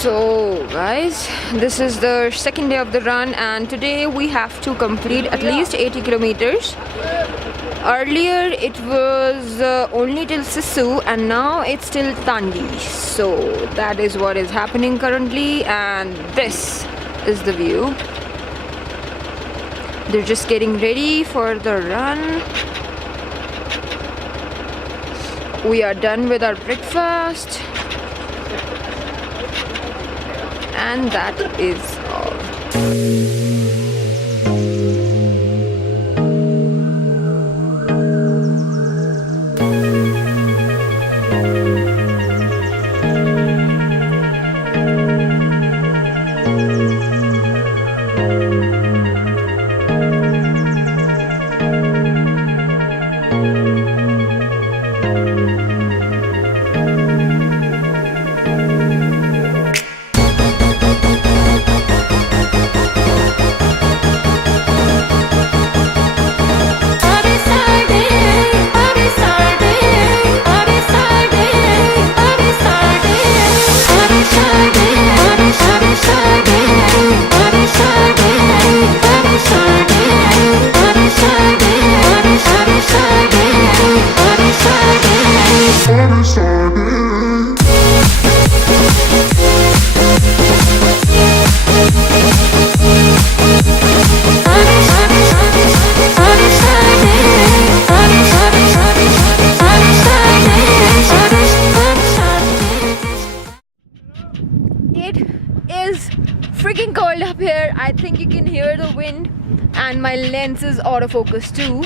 So guys, this is the second day of the run and today we have to complete at least 80 kilometers. Earlier it was only till Sisu and now it's till Tandi. So that is what is happening currently and this is the view. They're just getting ready for the run. We are done with our breakfast. And that is all. Freaking cold up here. I think you can hear the wind and my lens is autofocus too.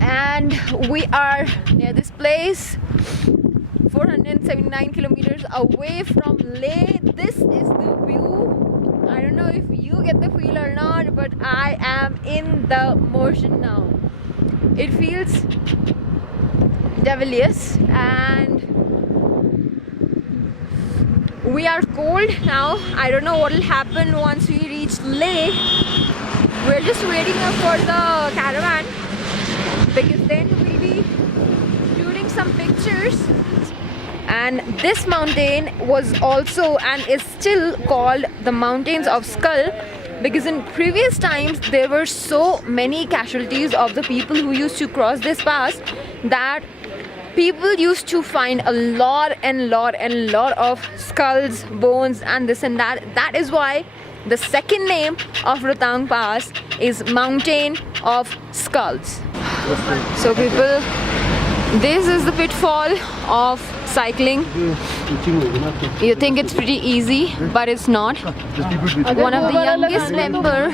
And we are near this place 479 kilometers away from Leh. This is the view. I don't know if you get the feel or not, but I am in the motion now. It feels devilious and we are cold now. I don't know what will happen once we reach Leh. We're just waiting for the caravan because then we'll be shooting some pictures. And this mountain was also and is still called the Mountains of Skull because in previous times there were so many casualties of the people who used to cross this pass that people used to find a lot of skulls, bones and this and that. That is why the second name of Rotang Pass is Mountain of Skulls. So people, this is the pitfall of cycling. You think it's pretty easy, but it's not. One of the youngest member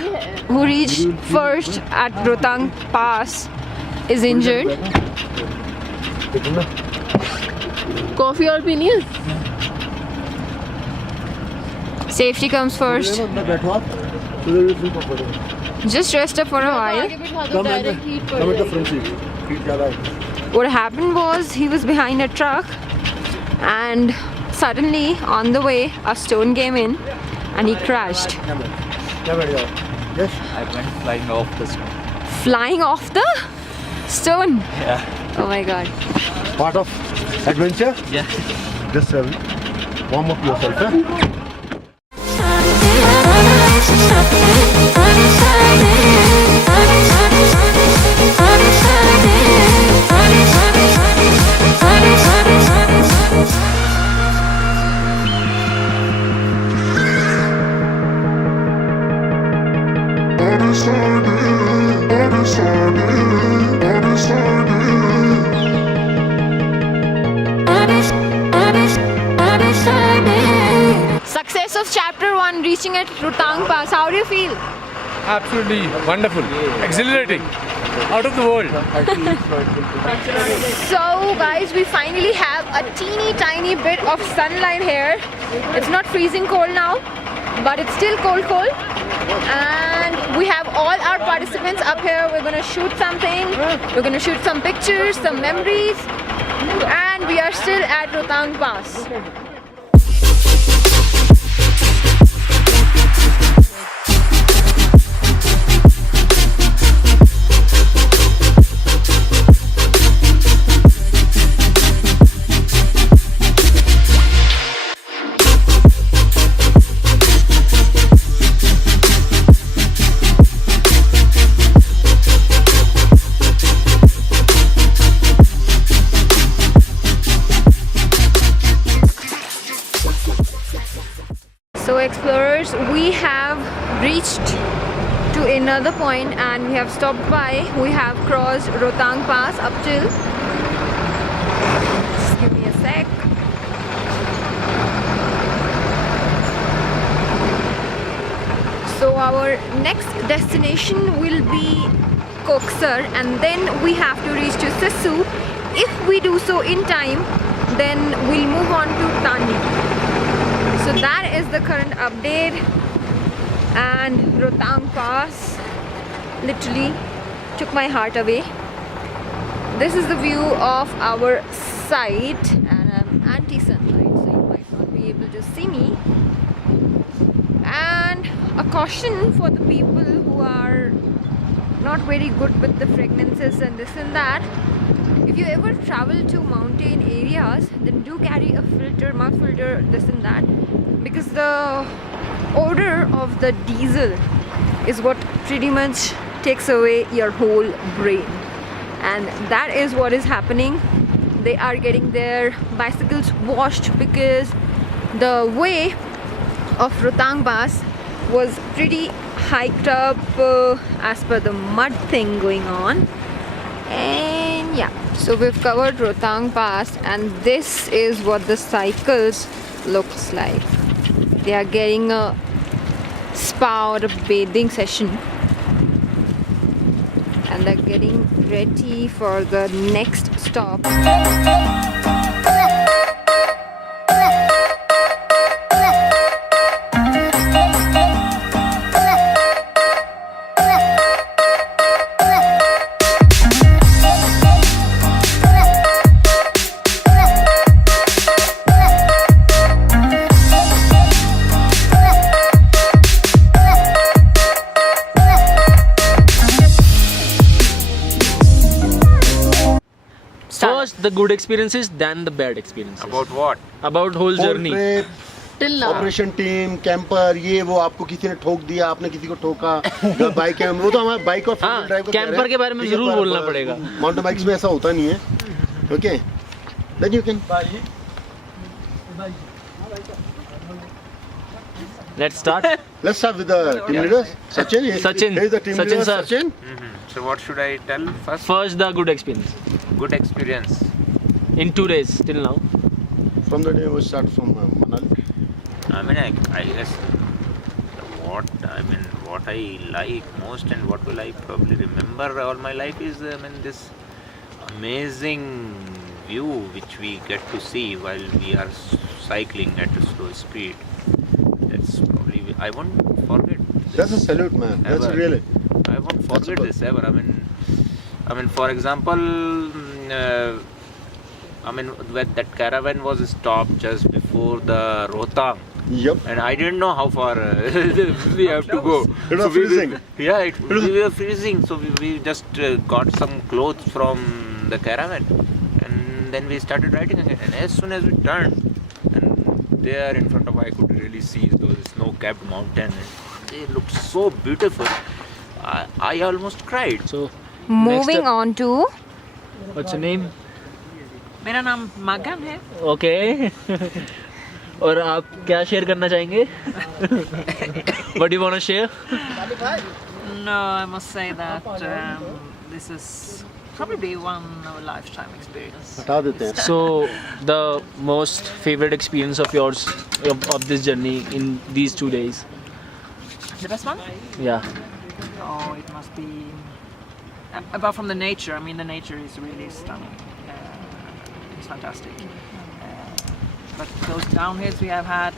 who reached first at Rotang Pass is injured. Coffee or opinions? Safety comes first. Just rest up for a while. What happened was he was behind a truck and suddenly on the way a stone came in and he crashed. Yes. I went flying off the stone. Flying off the stone? Yeah. Oh my god. Part of adventure? Yeah. Just warm up yourself. Eh? Success of chapter 1, reaching at Rotang Pass. How do you feel? Absolutely wonderful, exhilarating, out of the world. So guys, we finally have a teeny tiny bit of sunlight here. It's not freezing cold now, but it's still cold. And we have all our participants up here. We're gonna shoot something. We're gonna shoot some pictures, some memories. And we are still at Rotang Pass. So explorers, we have reached to another point and we have stopped by. We have crossed Rotang Pass up till, just give me a sec. So our next destination will be Koksar and then we have to reach to Sisu. If we do so in time, then we'll move on to Tandi. So that is the current update, and Rotang Pass literally took my heart away. This is the view of our site, and I'm anti-sunlight, so you might not be able to see me. And a caution for the people who are not very good with the fragrances and this and that. If you ever travel to mountain areas, then do carry a filter, mouth filter, this and that, because the odor of the diesel is what pretty much takes away your whole brain, and that is what is happening. They are getting their bicycles washed because the way of Rotang Pass was pretty hiked up as per the mud thing going on. And yeah, so we've covered Rotang Pass, and this is what the cycles looks like. They are getting a spa or a bathing session, and they're getting ready for the next stop. First the good experiences, then the bad experiences. About what? About whole journey. Trip, Till now. Operation team, camper, ये वो आपको किसी ने ठोक दिया, आपने किसी को ठोका, बाइक है, वो तो हमारा बाइक और हाँ, ड्राइव का कैंपर के बारे में जरूर बोलना पड़ेगा। माउंटेन बाइक्स में ऐसा होता नहीं है, okay? Then you can. Let's start. Let's start with the team leaders. Sachin. Sachin. Here is the team Sachin leader, sir. Sachin. So what should I tell first? First the good experience. Good experience. In 2 days till now. From the day we start from Manali. I mean, I guess what I like most and what will I probably remember all my life is this amazing view which we get to see while we are cycling at a slow speed. That's probably I won't forget. That's a salute, man. That's Ever. really. I won't forget this ever. I mean, for example, when that caravan was stopped just before the Rotang. Yep. And I didn't know how far we have to go. It was freezing. We were freezing. So we just got some clothes from the caravan, and then we started riding again. And as soon as we turned, and there in front of I could really see those snow-capped mountains. They looked so beautiful. I almost cried. So Moving on to what's your name? मेरा नाम मगन है. Okay. और आप क्या share करना चाहेंगे? What do you want to share? No, I must say that this is probably one of a lifetime experience. हटा देते हैं. So the most favorite experience of yours of this journey in these 2 days? The best one? Yeah. Oh, it must be apart from the nature. I mean, the nature is really stunning. It's fantastic. But those downhills we have had,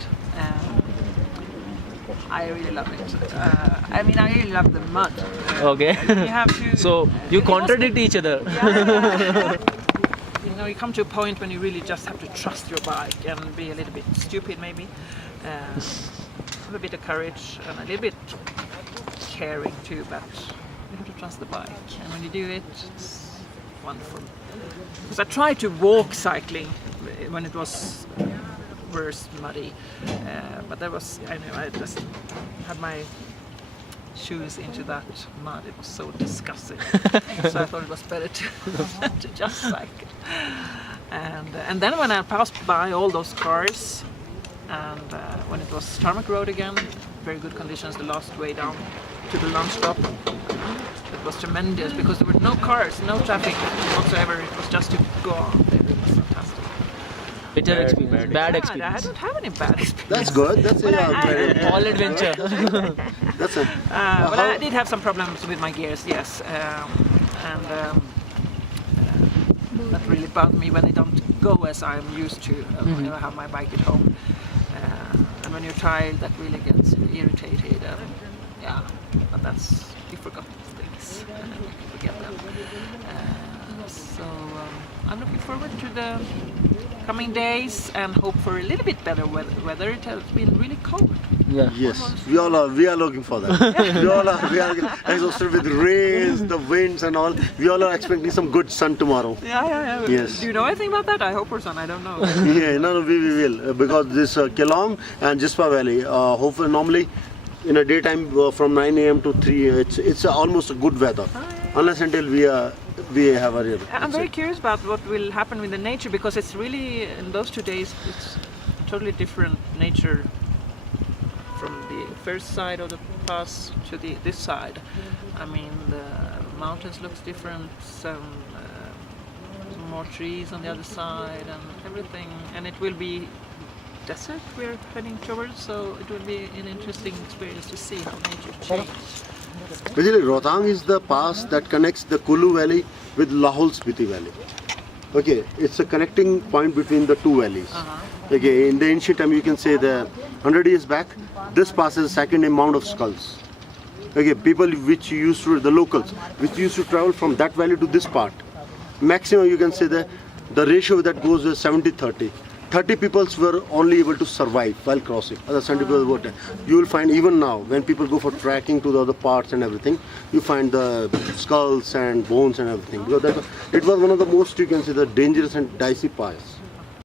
I really love it. I mean, I really love the mud. Okay. You have to. So you it must contradict be- each other. Yeah. You know, you come to a point when you really just have to trust your bike and be a little bit stupid, maybe. Have a bit of courage and a little bit caring too, but you have to trust the bike. And when you do it, it's wonderful. Because I tried to walk cycling when it was worse muddy, but that was, I know, I just had my shoes into that mud. It was so disgusting. So I thought it was better to just cycle. And then when I passed by all those cars, and when it was tarmac road again, very good conditions the last way down to the lunch stop. It was tremendous because there were no cars, no traffic whatsoever. It was just to go on. It was fantastic. Better experience. Bad I experience. don't have any bad experience. That's good. That's All adventure. that's it. But I did have some problems with my gears, yes. That really bugged me when they don't go as I'm used to when I have my bike at home. And when you're tired, that really gets irritated. Yeah, but that's, you forgot things. You forget them. So I'm looking forward to the coming days and hope for a little bit better weather. It has been really cold. Yeah. Yes, we are looking for that. we are exhausted with rains, the winds and all. We all are expecting some good sun tomorrow. Yeah. Yes. Do you know anything about that? I hope for sun. I don't know. Yeah, no, we will because this Kelong and Jispa Valley, hopefully normally in a daytime from 9 a.m. to 3, it's almost a good weather, unless until we have a real. I'm very curious about what will happen with the nature because it's really in those 2 days it's totally different nature from the first side of the pass to this side. I mean the mountains looks different, some more trees on the other side and everything, and it will be desert we're heading towards, so it will be an interesting experience to see how nature changes. Basically, Rotang is the pass that connects the Kulu Valley with Lahore Spiti Valley. Okay, it's a connecting point between the two valleys. Okay, in the ancient time, you can say the 100 years back, this pass is the second name Mount of Skulls. Okay, people which used to, the locals, which used to travel from that valley to this part, maximum you can say the ratio that goes is 70-30. 30 people were only able to survive while crossing. Other 70 people were. You will find even now when people go for trekking to the other parts and everything, you find the skulls and bones and everything. Because it was one of the most, you can say, the dangerous and dicey paths.